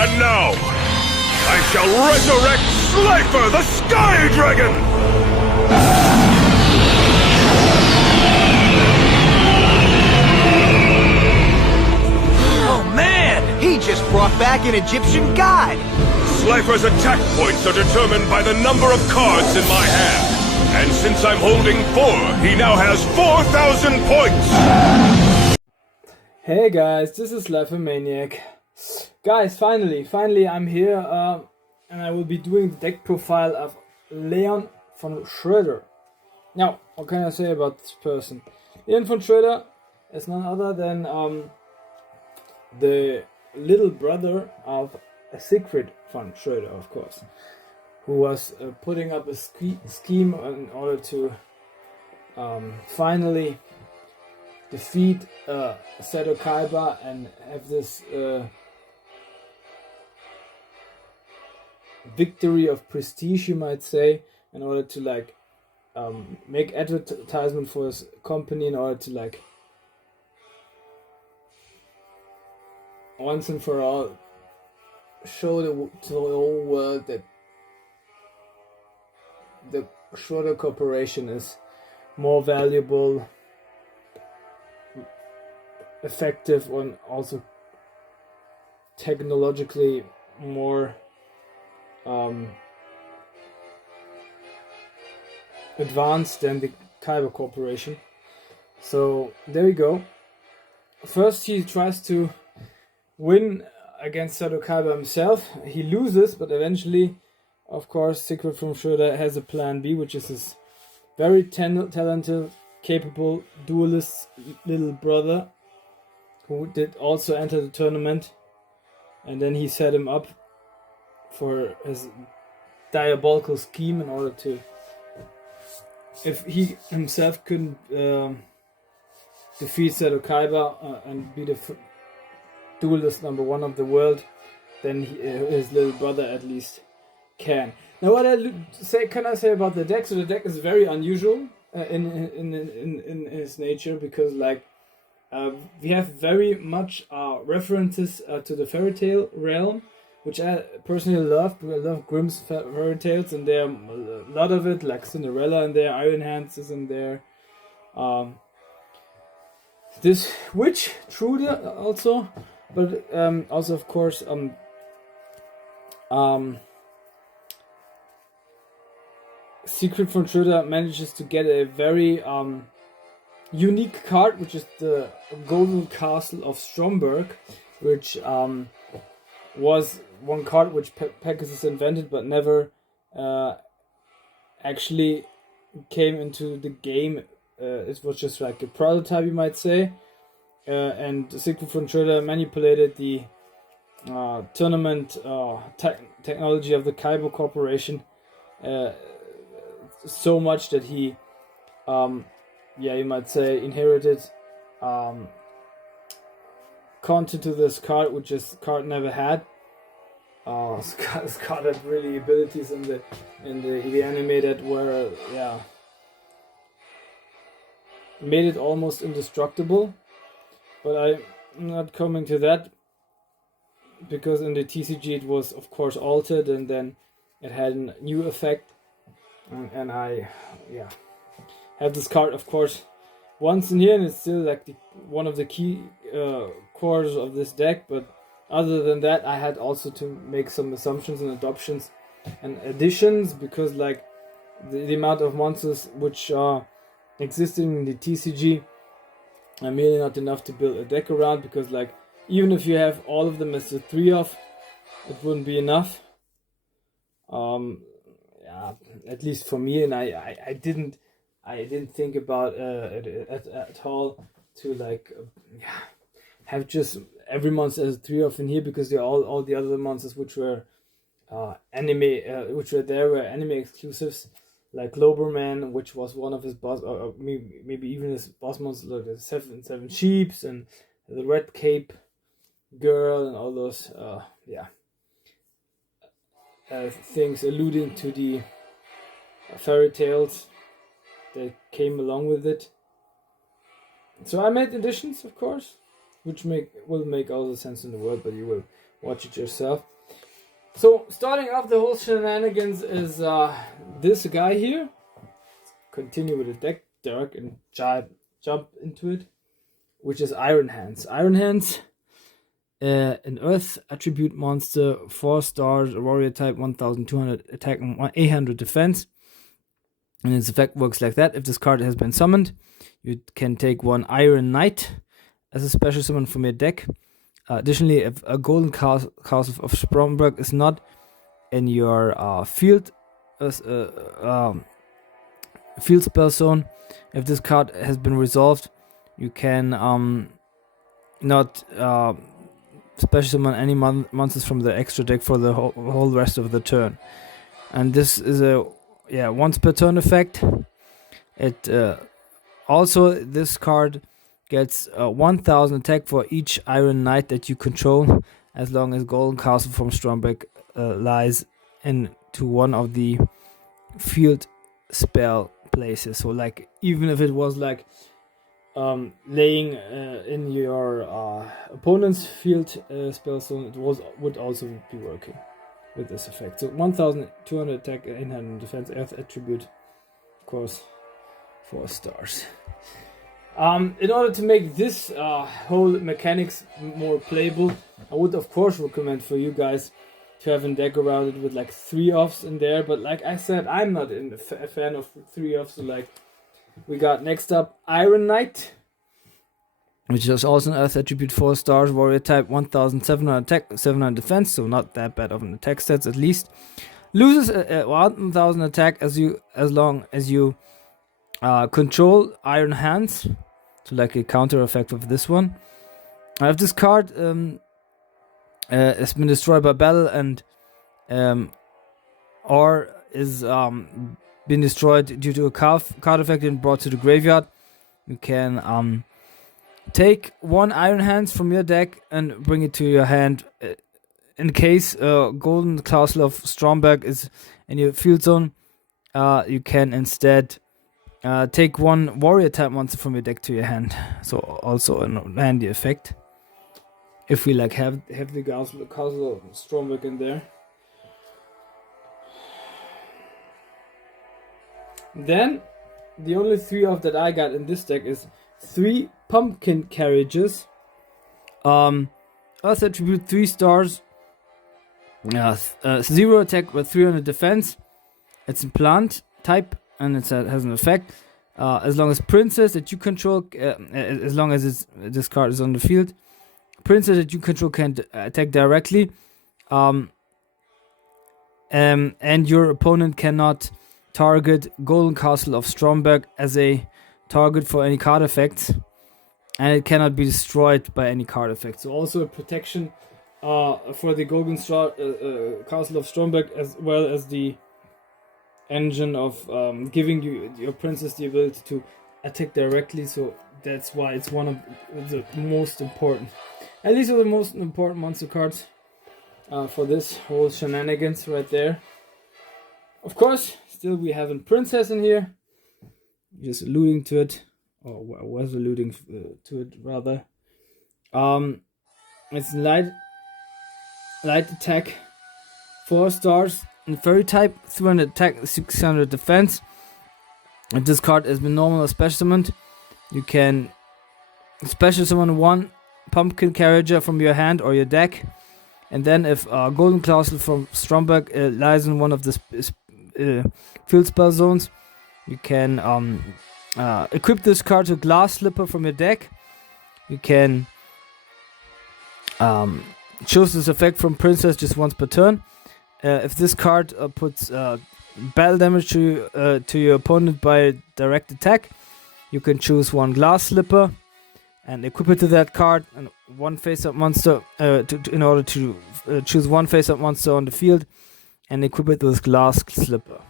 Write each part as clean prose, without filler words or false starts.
And now, I shall resurrect Slifer the Sky Dragon! Oh man, he just brought back an Egyptian god! Slifer's attack points are determined by the number of cards in my hand. And since I'm holding 4, he now has 4,000 points! Hey guys, this is Slifer Maniac. Guys, finally I'm here and I will be doing the deck profile of Leon von Schröder. Now, what can I say about this person? Leon von Schröder is none other than the little brother of Siegfried von Schröder, of course, who was putting up a scheme in order to finally defeat Seto Kaiba and have this victory of prestige, you might say, in order to like make advertisement for his company, in order to like once and for all show to the whole world that the Schröder Corporation is more valuable, effective, and also technologically more advanced than the Kaiba Corporation. So there we go. First he tries to win against Seto Kaiba himself. He loses, but eventually, of course, Siegfried von Schröder has a plan B, which is his very talented, capable duelist little brother, who did also enter the tournament, and then he set him up for his diabolical scheme in order to, if he himself couldn't defeat Seto Kaiba and be the duelist number 1 of the world, then his little brother at least can. Now, what can I say about the deck? So the deck is very unusual in its nature, because like we have very much references to the fairy tale realm, which I personally love. I love Grimm's fairy tales, and there are a lot of it, like Cinderella in there, Iron Hands is in there. This witch, Trude also, but also of course Siegfried von Schröder manages to get a very unique card, which is the Golden Castle of Stromberg, which was one card which Pegasus invented but never actually came into the game. It was just like a prototype, you might say, and Siegfried von Schröder manipulated the tournament technology of the Kaiba Corporation so much that he you might say inherited content to this card, which this card never had. This card had really abilities in the anime that were made it almost indestructible, but I'm not coming to that, because in the TCG it was of course altered, and then it had a new effect, and I have this card of course once in here, and it's still like one of the key cores of this deck. But other than that, I had also to make some assumptions and adoptions and additions, because like the amount of monsters which are existing in the TCG are merely not enough to build a deck around, because like even if you have all of them as the 3 of, it wouldn't be enough. At least for me, and I didn't think about it at all to like have just every monster as a 3 of in here, because they're all the other monsters which were anime which were there were anime exclusives, like Globerman, which was one of his boss, or maybe even his boss monster, like the seven sheeps and the red cape girl and all those things alluding to the fairy tales that came along with it. So I made additions, of course, which will make all the sense in the world, but you will watch it yourself. So starting off the whole shenanigans is this guy here. Continue with the deck, Derek, and jump into it, which is Iron Hands. Iron Hands, an Earth attribute monster, 4 stars, warrior type, 1200 attack and 800 defense. And its effect works like that. If this card has been summoned, you can take 1 Iron Knight as a special summon from your deck. Additionally, if a Golden Castle of Stromberg is not in your field spell zone, if this card has been resolved, you can not special summon any monsters from the extra deck for the whole rest of the turn. And this is a once per turn effect. It also, this card gets 1000 attack for each Iron Knight that you control, as long as Golden Castle from Stromberg lies into one of the field spell places. So like, even if it was like laying in your opponent's field spell zone, it would also be working with this effect. So 1200 attack, 800 defense, Earth attribute, of course, 4 stars. In order to make this whole mechanics more playable, I would of course recommend for you guys to have a deck around it with like 3-offs in there. But like I said, I'm not a fan of 3-offs. So like, we got next up Iron Knight, which is also an Earth attribute, 4 stars, warrior type, 1700 attack, 700 defense, so not that bad of an attack stats at least. Loses 1000 attack as long as you control Iron Hands, so like a counter effect of this one. If this card has been destroyed by battle and or is been destroyed due to a card effect and brought to the graveyard, you can take 1 Iron Hands from your deck and bring it to your hand. In case Golden Castle of Stromberg is in your field zone, you can instead take 1 warrior type monster from your deck to your hand. So also a handy effect. If we like have the Castle of Stromberg in there. Then the only 3-off that I got in this deck is 3 Pumpkin Carriages. Earth attribute, 3 stars. 0 attack with 300 defense. It's a plant type and it has an effect. As long as princess that you control, as long as this card is on the field, princess that you control can attack directly. And your opponent cannot target Golden Castle of Stromberg as a target for any card effects, and it cannot be destroyed by any card effects. So also a protection for the Golden Castle of Stromberg, as well as the engine of giving your princess the ability to attack directly. So that's why it's one of the most important, and these are the most important monster cards for this whole shenanigans right there. Of course, still we have a princess in here, just alluding to it, or was alluding to it rather. It's light attack, 4 stars, and fairy type, 300 attack, 600 defense. If this card has been normal or special summoned, you can special summon 1 Pumpkin Carriager from your hand or your deck, and then if Golden Castle from Stromberg lies in one of the field spell zones, you can equip this card to Glass Slipper from your deck. You can choose this effect from Princess just once per turn. If this card puts battle damage to your opponent by direct attack, you can choose 1 Glass Slipper and equip it to that card, and 1 face-up monster in order to choose 1 face-up monster on the field and equip it with Glass Slipper.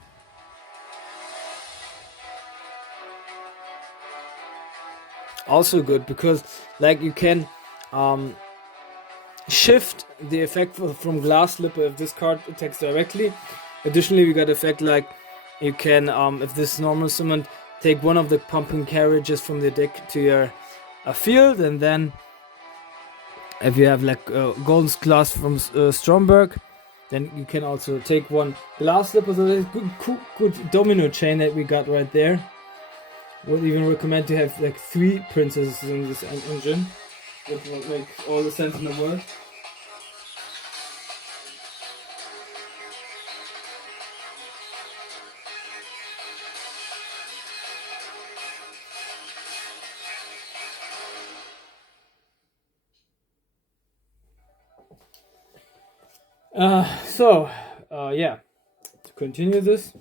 Also good because like you can shift the effect from Glass Slipper if this card attacks directly. Additionally, we got effect like you can, if this is normal summoned, take 1 of the Pumpkin Carriages from the deck to your field, and then if you have like golden glass from Stromberg, then you can also take one glass slipper. So there's good domino chain that we got right there. Would even recommend to have like 3 princesses in this engine. That will make all the sense in the world. Yeah, to continue this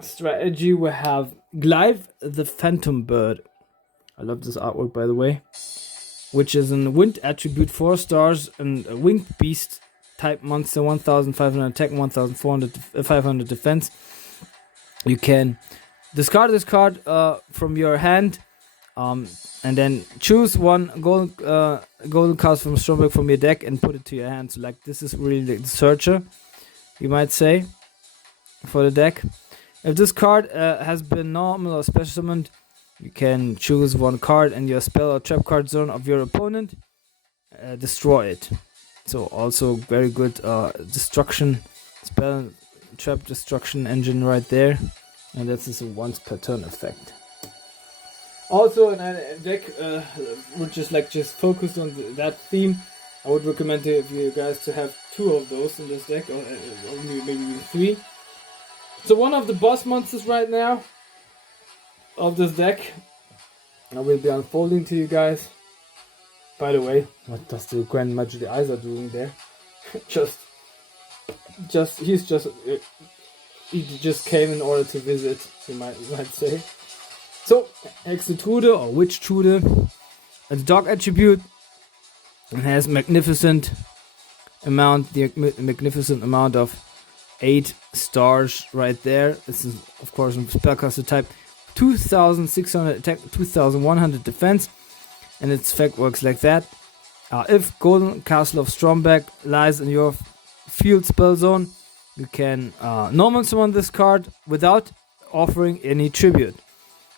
strategy, we have Glyve the Phantom Bird. I love this artwork, by the way, which is a wind attribute, 4 stars, and a winged beast type monster, 1500 attack, 1500 defense. You can discard this card from your hand, and then choose one golden card from Stromberg from your deck and put it to your hand. So like this is really the searcher, you might say, for the deck. If this card has been normal or special summoned, you can choose one card in your spell or trap card zone of your opponent, destroy it. So also very good destruction spell, trap destruction engine right there, and this is a once per turn effect. Also, in a deck which is like just focused on that theme, I would recommend if you guys to have 2 of those in this deck, or maybe 3. So one of the boss monsters right now of this deck, I will be unfolding to you guys. By the way, what does the Grand Master Eyes are doing there? He just came in order to visit, you might say. So, Exitrude or Witch Trude, a dog attribute, and has magnificent amount of 8 stars right there. This is of course a spellcaster type, 2600 attack, 2100 defense, and its effect works like that. If Golden Castle of Stromberg lies in your field spell zone, you can normal summon this card without offering any tribute.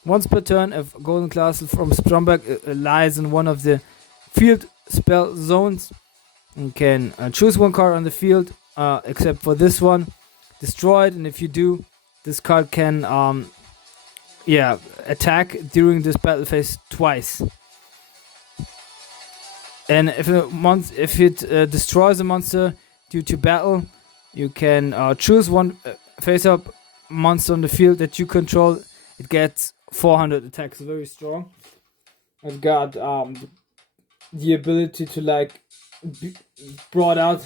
Once per turn, if Golden Castle from Stromberg lies in one of the field spell zones, you can choose one card on the field, except for this one, destroy it, and if you do, this card can attack during this battle phase twice. And if it destroys a monster due to battle, you can choose one face-up monster on the field that you control. It gets 400 attacks, very strong. I've got the ability to like be brought out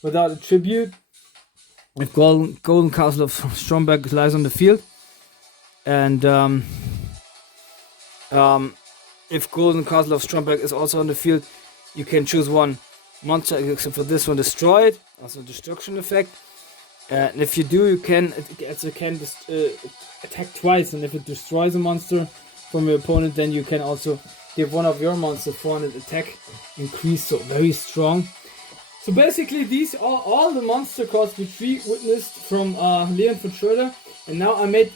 without a tribute. If Golden Castle of Stromberg lies on the field, and if Golden Castle of Stromberg is also on the field, you can choose one monster, except for this one, destroy it, also destruction effect. And if you do, you can attack twice, and if it destroys a monster from your opponent, then you can also give one of your monsters 400 attack increase, so very strong. So basically these are all the monster cards which we witnessed from Leon von Schröder, and now I made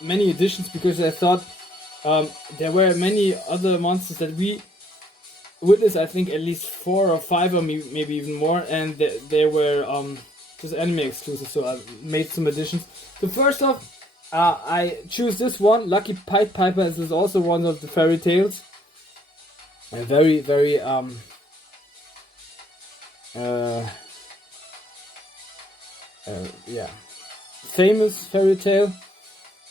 many additions because I thought there were many other monsters that we witnessed, I think at least 4 or 5 or maybe even more, and they were just anime exclusive, so I made some additions. So first off, I choose this one, Lucky Pied Piper. This is also one of the fairy tales. A very, very famous fairy tale.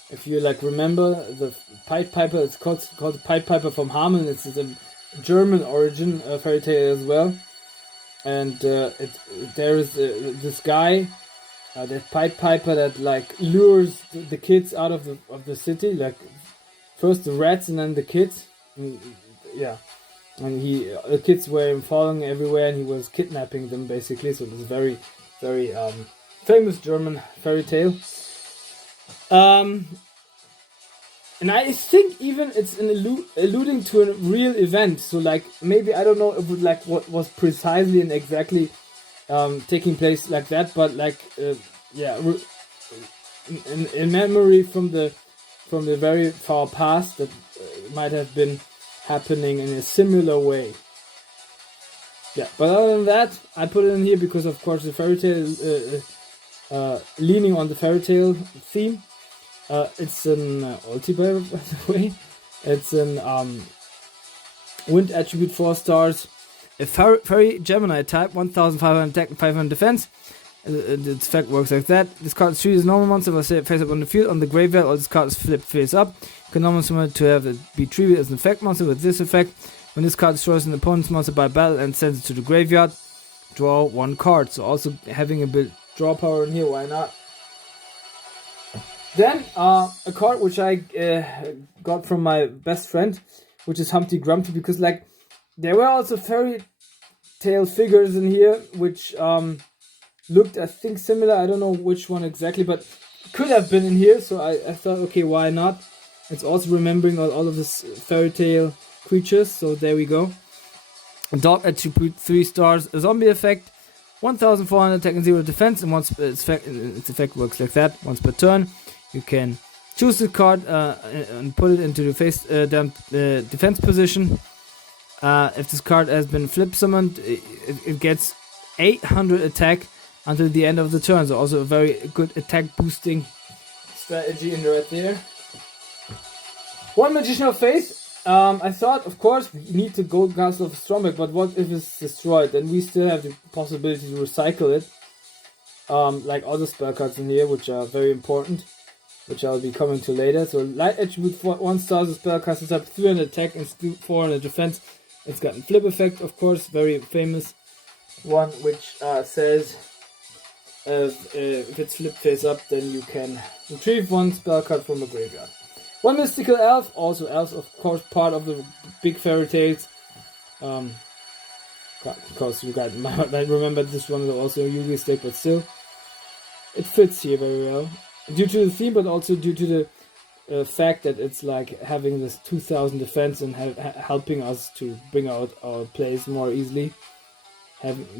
If you like remember the Pied Piper, it's called the Pied Piper from Hameln. It's a German origin fairy tale as well. And there is this guy, that Pied Piper, that like lures the kids out of the city, like first the rats and then the kids. And the kids were falling everywhere, and he was kidnapping them basically. So this is very, very famous German fairy tale. And I think even it's alluding to a real event. So like maybe, I don't know if it like what was precisely and exactly taking place like that, but like in memory from the very far past, that might have been happening in a similar way. Yeah, but other than that, I put it in here because, of course, the fairy tale, leaning on the fairy tale theme. It's an ulti, by the way. It's an wind attribute 4 stars, a fairy Gemini type, 1500 attack and 500 defense. Its effect works like that. This card is treated as normal monster was face up on the field. On the graveyard, all this card is flipped face up. You can normal summon it to have it be treated as an effect monster with this effect. When this card destroys an opponent's monster by battle and sends it to the graveyard, draw 1 card. So also having a bit draw power in here, why not? Then a card which I got from my best friend, which is Humpty Grumpty, because like there were also fairy tale figures in here which looked, I think, similar. I don't know which one exactly, but could have been in here. So I thought, okay, why not? It's also remembering all of this fairy tale creatures. So there we go. Dog attribute 3 stars, a zombie effect, 1400 attack and 0 defense, and once its effect works like that. Once per turn, you can choose the card and put it into the face down defense position. If this card has been flip summoned, it gets 800 attack until the end of the turn. So also a very good attack boosting strategy in right there. 1 Magician of Faith. I thought, of course, we need to Gold Castle of Stromberg, but what if it's destroyed? Then we still have the possibility to recycle it. Like other spell cards in here, which are very important, which I'll be coming to later. So Light Attribute 1 star, the spell cast is up 300 attack and 400 defense. It's got a flip effect, of course, very famous one, which says if it's flipped face up, then you can retrieve 1 spell card from a graveyard. 1 Mystical Elf, also elves, of course, part of the big fairy tales. Because you guys might remember this one is also a Yu-Gi-Oh stick, but still, it fits here very well. Due to the theme, but also due to the fact that it's like having this 2000 defense and helping us to bring out our plays more easily.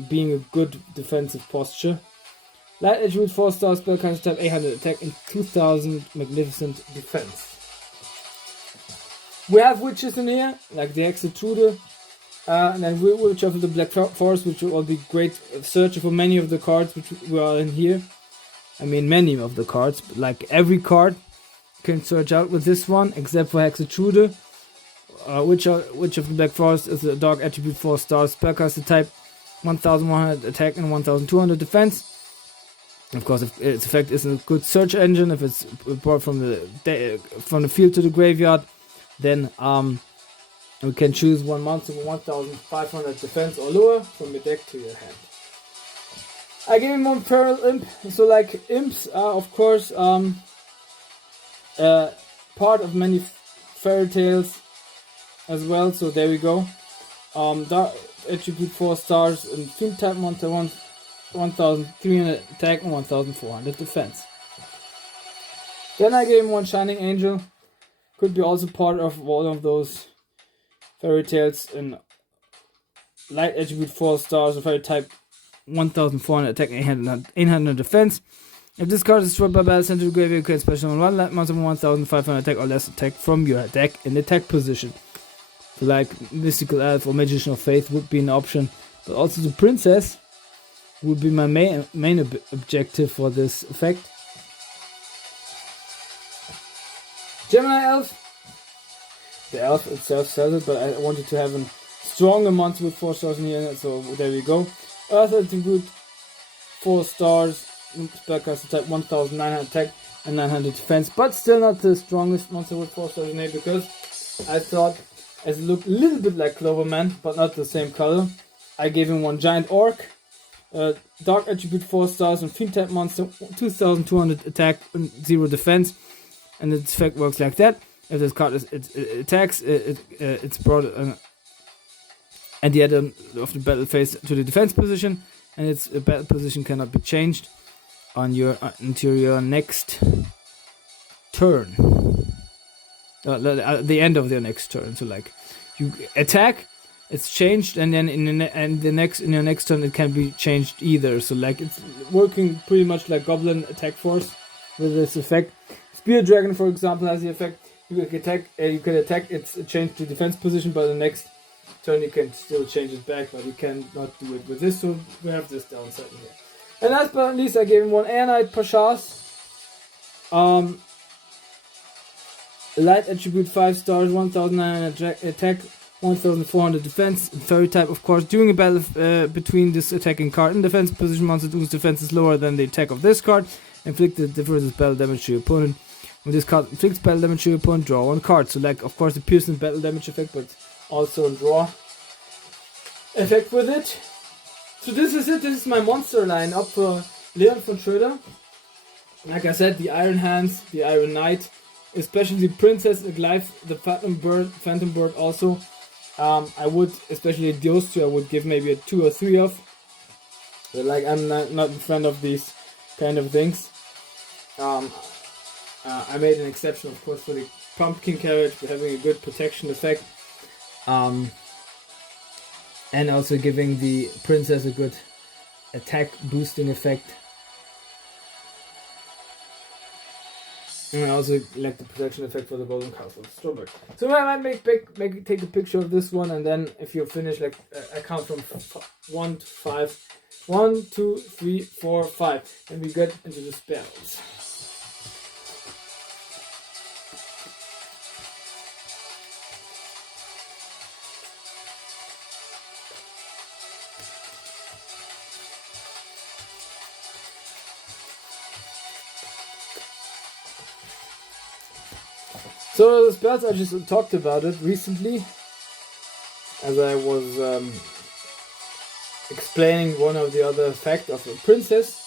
Being a good defensive posture. Light Attribute 4 star, spellcaster type 800 attack and 2000 magnificent defense. We have witches in here, like the Exetruder, and then Witch of the Black Forest, which will be great search for many of the cards which were in here. I mean, many of the cards, but like every card you can search out with this one, except for Hexatruder. Witch of the Black Forest is a dog attribute 4 stars, spellcaster type, 1100 attack and 1200 defense. Of course, if its effect is a good search engine, if it's brought from the field to the graveyard, then we can choose 1 monster with 1500 defense or lower from your deck to your hand. I gave him 1 Feral Imp. So like imps are of course part of many fairy tales as well. So there we go. Dark attribute 4 stars and field type monster 1300 attack and 1400 defense. Then I gave him 1 Shining Angel. Could be also part of one of those fairy tales in light attribute 4 stars, of fairy type 1400 attack, 800 defense. If this card is destroyed by battle sent to the graveyard, you can special on 1 light monster 1500 attack or less attack from your deck in attack position. So like Mystical Elf or Magician of Faith would be an option, but also the Princess would be my main objective for this effect. Gemini Elf. The elf itself sells it, but I wanted to have a stronger monster with 4 stars in here, so there we go. Earth attribute 4 stars, spellcaster type 1900 attack and 900 defense, but still not the strongest monster with 4 stars in here, because I thought, as it looked a little bit like Cloverman, but not the same color, I gave him 1 Giant Orc. Dark attribute 4 stars and field type monster, 2200 attack and 0 defense, and its effect works like that. If this card attacks, it's brought at the end of the battle phase to the defense position, and its battle position cannot be changed on your until your next turn. The end of their next turn. So like you attack, it's changed, and then in your next turn it can be changed either. So like it's working pretty much like Goblin Attack Force with this effect. Spear Dragon, for example, has the effect. You can attack its change to defense position, but the next turn you can still change it back, but you cannot do it with this, so we have this downside here. And last but not least, I gave him 1 Air Knight per chance. Light attribute 5 stars, 1900 attack, 1400 defense, fairy type of course. During a battle between this attacking card and defense position monster whose defense is lower than the attack of this card, inflict the difference battle damage to your opponent. When this card inflicts battle damage to your opponent, draw 1 card. So like of course the piercing battle damage effect, but also a draw effect with it. So this is it, this is my monster line up for Leon von Schröder. Like I said, the Iron Hands, the Iron Knight, especially the Princess, the Glyph, the Phantom Bird also. I would, especially those two, I would give maybe a 2 or 3 of. But like I'm not a fan of these kind of things. I made an exception of course for the Pumpkin Carriage, for having a good protection effect. And also giving the Princess a good attack boosting effect. And I also like the protection effect for the Golden Castle Strawberry. So I might take a picture of this one, and then if you're finished, like I count from 1 to 5. 1, 2, 3, 4, 5. And we get into the spells. So the spells, I just talked about it recently, as I was explaining one of the other effects of the Princess.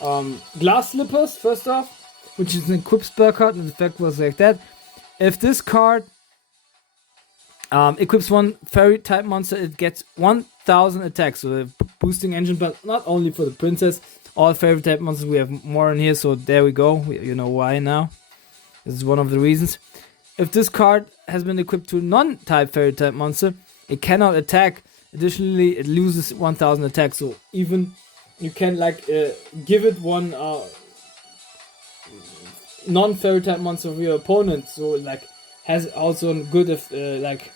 Glass Slippers, first off, which is an equip spell card, and the effect was like that. If this card equips 1 fairy type monster, it gets 1000 attacks, so the boosting engine, but not only for the Princess, all fairy type monsters, we have more in here, so there we go, you know why now. This is one of the reasons. If this card has been equipped to a non-type fairy type monster, it cannot attack. Additionally, it loses 1000 attacks. So even you can like give it one non-fairy type monster of your opponent. So it like has also a good like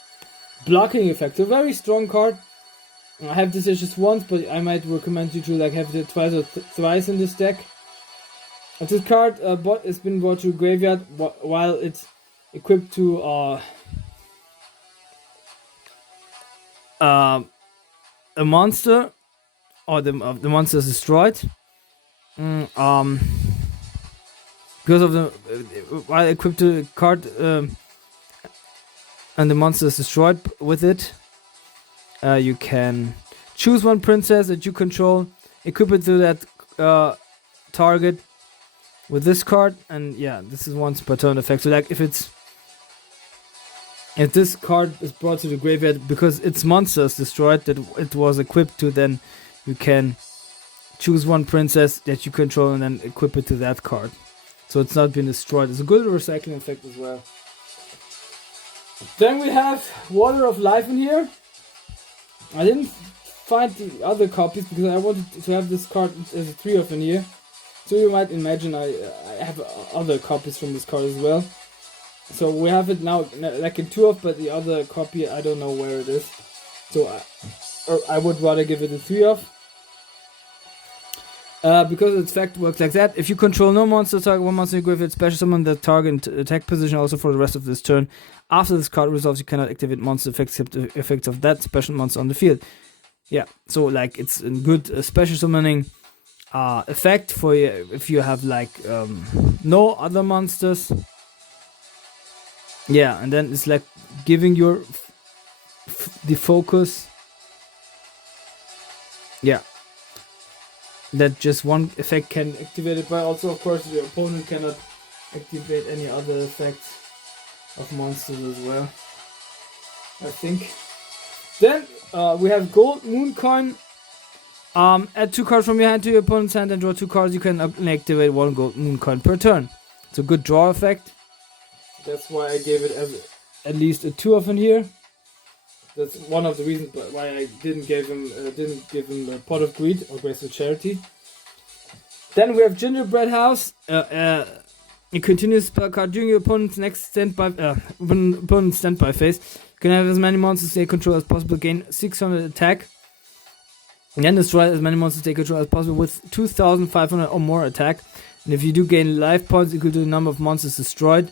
blocking effect. So very strong card. I have this just once, but I might recommend you to like have it twice or thrice in this deck. If this card has been brought to graveyard while it's equipped to a monster, or the monster is destroyed, because of the while equipped to a card and the monster is destroyed with it, you can choose 1 princess that you control, equip it to that target with this card, and yeah, this is once per turn effect. So like if this card is brought to the graveyard because its monster is destroyed that it was equipped to, then you can choose 1 princess that you control and then equip it to that card. So it's not been destroyed. It's a good recycling effect as well. Then we have Water of Life in here. I didn't find the other copies because I wanted to have this card as a 3 of in here. So you might imagine I have other copies from this card as well. So we have it now like in 2 of, but the other copy I don't know where it is. So I would rather give it a 3 of. Because its effect works like that. If you control no monster, target 1 monster in your graveyard, special summon the target attack position also for the rest of this turn. After this card resolves, you cannot activate monster effects except the effects of that special monster on the field. Yeah, so like it's a good special summoning effect for you if you have like no other monsters. Yeah, and then it's like giving your the focus. Yeah, that just one effect can activate it, but also of course your opponent cannot activate any other effects of monsters as well, I think. Then we have Gold Moon Coin. Add 2 cards from your hand to your opponent's hand and draw 2 cards. You can activate 1 Gold Moon Coin per turn. It's a good draw effect. That's why I gave it at least a 2 of in here. That's one of the reasons why I didn't give him a Pot of Greed or Graceful Charity. Then we have Gingerbread House. a continuous spell card during your opponent's next standby phase. You can have as many monsters they control as possible, gain 600 attack, and then destroy as many monsters they control as possible with 2,500 or more attack. And if you do gain life points equal to the number of monsters destroyed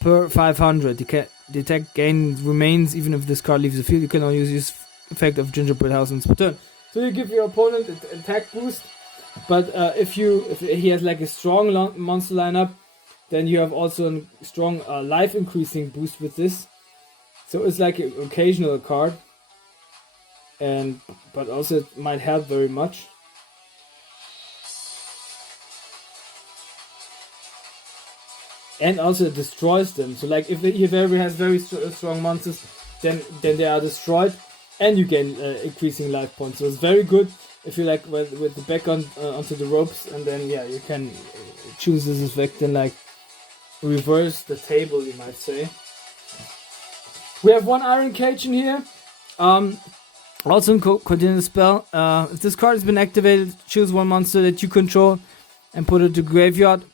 per 500, the attack gain remains even if this card leaves the field. You can only use this effect of Gingerbread House once per turn. So you give your opponent an attack boost, but if he has like a strong monster lineup, then you have also a strong life increasing boost with this. So it's like an occasional card, but also it might help very much. And also it destroys them. So like if ever has very strong monsters, then they are destroyed, and you gain increasing life points. So it's very good if you like with the back onto the ropes, and then you can choose this effect and like reverse the table, you might say. We have one Iron Cage in here. Also in continuous spell. If this card has been activated, choose one monster that you control and put it to graveyard.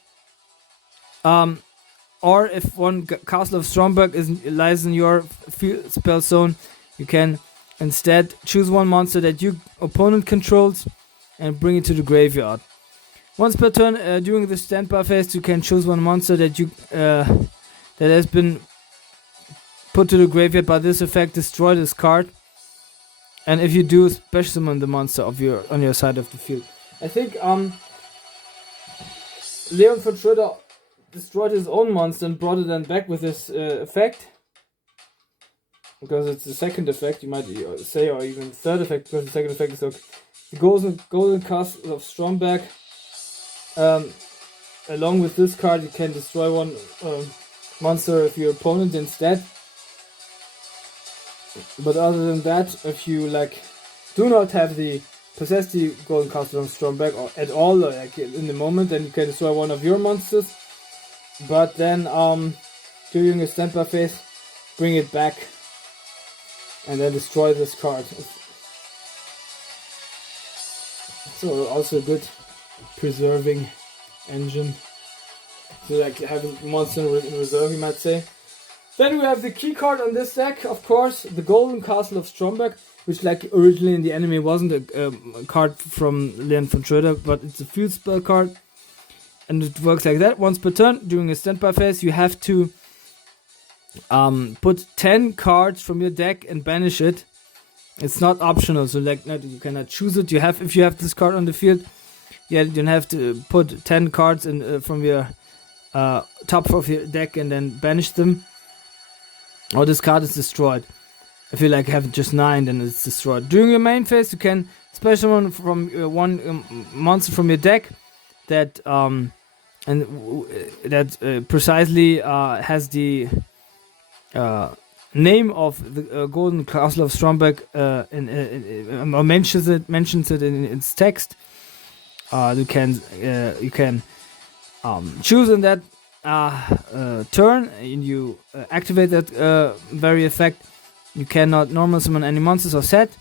Or if one Castle of Stromberg lies in your field spell zone, you can instead choose one monster that your opponent controls and bring it to the graveyard. Once per turn, during the standby phase, you can choose one monster that has been put to the graveyard. By this effect, destroy this card. And if you do, special summon the monster on your side of the field. I think Leon von Schröder destroyed his own monster and brought it then back with this effect, because it's the second effect, you might say, or even third effect, because the second effect is okay. The golden Castle of Stromberg. Along with this card, you can destroy one monster of your opponent instead. But other than that, if you like do not have possess the golden Castle of Stromberg or at all, like in the moment, then you can destroy one of your monsters. But then during a standby phase, bring it back and then destroy this card. So also a good preserving engine. So like having monster in reserve, you might say. Then we have the key card on this deck, of course, the Golden Castle of Stromberg, which like originally in the anime wasn't a card from Leon von Schröder, but it's a field spell card. And it works like that. Once per turn, during a standby phase, you have to put 10 cards from your deck and banish it. It's not optional, so like you cannot choose it. If you have this card on the field, you have to put 10 cards from your top of your deck and then banish them. Or this card is destroyed. If you like have just 9, then it's destroyed. During your main phase, you can special one from one monster from your deck that precisely has the name of the Golden Castle of Stromberg or mentions it in its text. You can choose in that turn, and you activate that very effect. You cannot normal summon any monsters or set,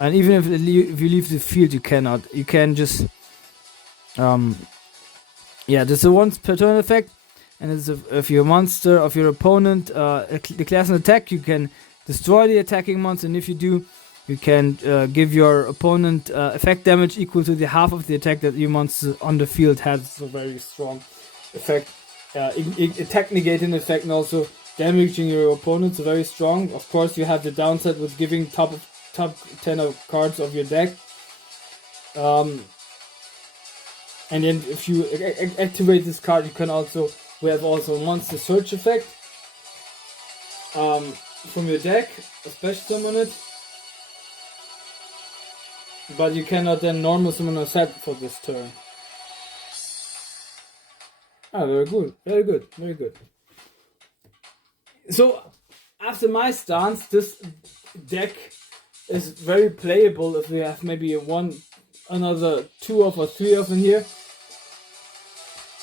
and even if you leave the field, you cannot. You can just there's a once per turn effect, and it's if your monster of your opponent declares an attack, you can destroy the attacking monster, and if you do, you can give your opponent effect damage equal to the half of the attack that your monster on the field has. It's a very strong effect. Attack negating effect, and also damaging your opponent, so very strong. Of course, you have the downside with giving top 10 of cards of your deck. And then if you activate this card, we have also a monster search effect from your deck, a special summon it. But you cannot then normal summon a set for this turn. Very good, very good, very good. So, after my stance, this deck is very playable if we have maybe another 2 or 3 of them here.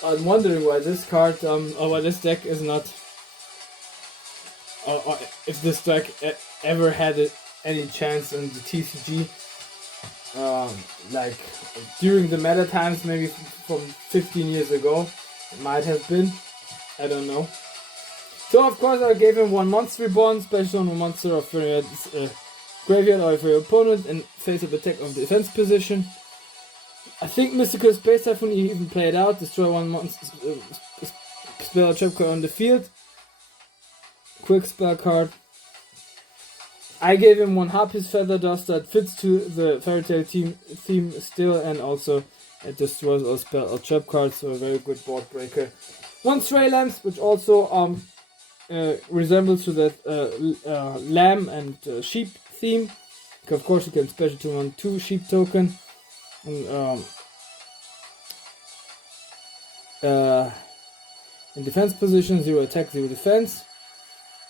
I'm wondering why this card, or why this deck is not, or if this deck ever had any chance in the TCG, like during the meta times, maybe from 15 years ago. It might have been. I don't know. So of course I gave him 1 Monster Reborn, special on a monster of your graveyard or for your opponent and face up attack of the defense position. I think Mystical Space Typhoon he even played out, destroy 1 monster spell or trap card on the field. Quick spell card. I gave him 1 Harpy's Feather Dust that fits to the Fairy Tail theme still, and also it destroys all spell or trap cards, so a very good board breaker. 1 Stray Lambs, which also resembles to that lamb and sheep theme. Of course, you can special to 1 2 sheep token. And, in defense position, 0 attack, 0 defense.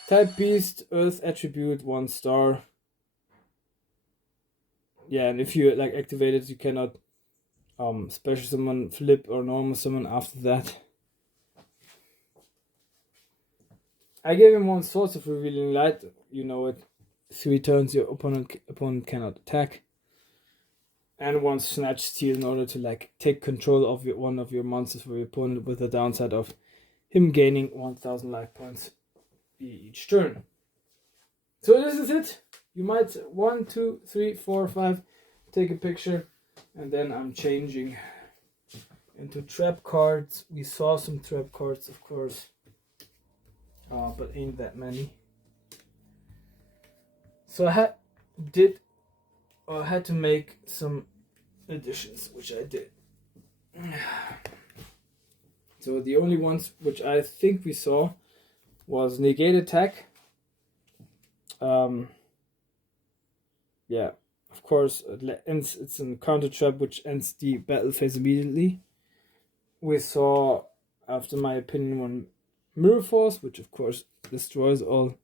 Type Beast, Earth attribute, 1 star. Yeah, and if you like activate it, you cannot special summon, flip, or normal summon after that. I gave him 1 Source of Revealing Light. You know it. 3 turns your opponent cannot attack. And 1 Snatch Steal in order to like take control of one of your monsters for your opponent, with the downside of him gaining 1000 life points each turn. So this is it. You might 1, 2, 3, 4, 5 take a picture, and then I'm changing into trap cards. We saw some trap cards, of course, but ain't that many. So I had to make some additions, which I did. So the only ones which I think we saw was negate attack. Yeah, of course, it's a counter trap which ends the battle phase immediately. We saw, after my opinion, 1 Mirror Force, which of course destroys all,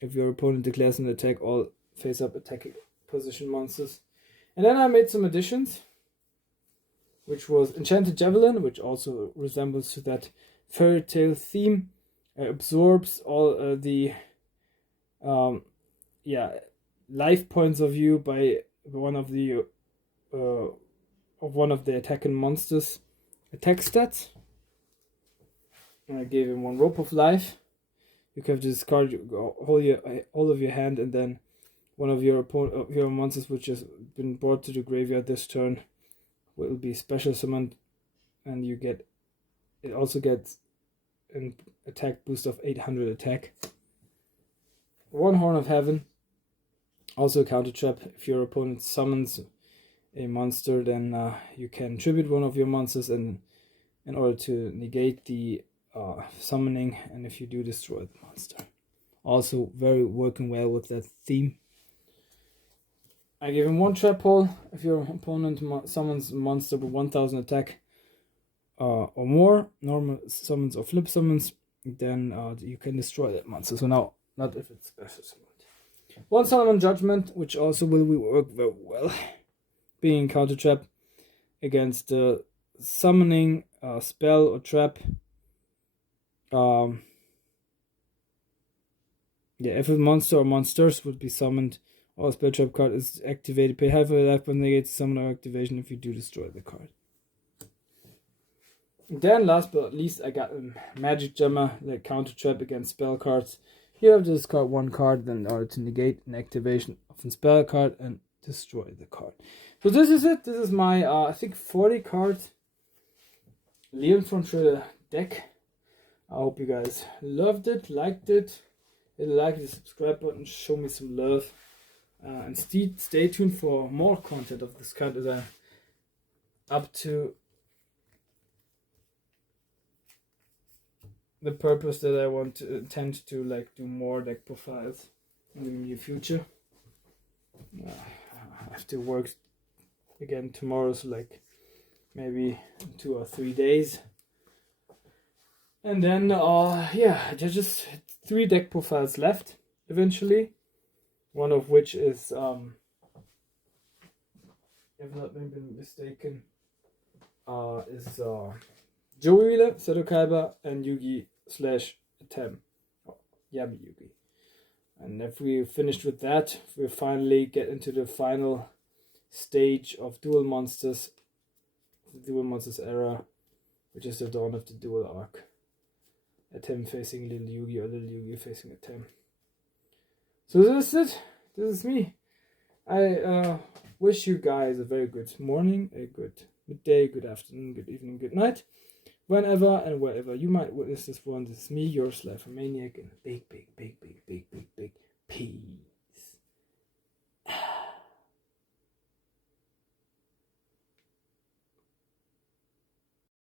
if your opponent declares an attack, all face up attacking position monsters. And then I made some additions, which was Enchanted Javelin, which also resembles to that fairy tale theme. Absorbs all the life points of you by one of the attacking monsters attack stats. And I gave him 1 Rope of Life. You can discard all of your hand, and then one of your monsters which has been brought to the graveyard this turn will be special summoned, and it also gets an attack boost of 800 attack. 1 Horn of Heaven, also a counter trap. If your opponent summons a monster, then you can tribute 1 of your monsters in order to negate the summoning, and if you do, destroy the monster. Also very working well with that theme. I give him 1 trap hole. If your opponent summons a monster with 1000 attack or more, normal summons or flip summons, then you can destroy that monster. So now, not if it's special summoned. 1 Solomon Judgment, which also will work very well, being counter trap against the summoning spell or trap. If a monster or monsters would be summoned, or a spell trap card is activated, pay half of your life when they get summon or activation. If you do, destroy the card. Then, last but not least, I got a Magic Gemma, like counter trap against spell cards. You have to discard 1 card in order to negate an activation of a spell card and destroy the card. So this is it. This is my, I think, 40 card Leon von Schröder deck. I hope you guys loved it, liked it. Hit the like, the subscribe button, show me some love. And stay tuned for more content of this kind, as I'm up to the purpose that I intend to like do more deck profiles in the near future. I have to work again tomorrow, so like maybe 2 or 3 days. And then there's just 3 deck profiles left eventually. One of which is, if not been mistaken, is Joey Wheeler, Seto Kaiba, and Yugi / Tem. Yami Yugi. And if we finished with that, we finally get into the final stage of Duel Monsters, the Duel Monsters era, which is the dawn of the duel arc. Atem facing Little Yugi or Little Yugi facing Atem. So this is it. This is me. I wish you guys a very good morning, a good midday, good afternoon, good evening, good night. Whenever and wherever you might witness this one, this is me, your Maniac, in a big, big, big, big, big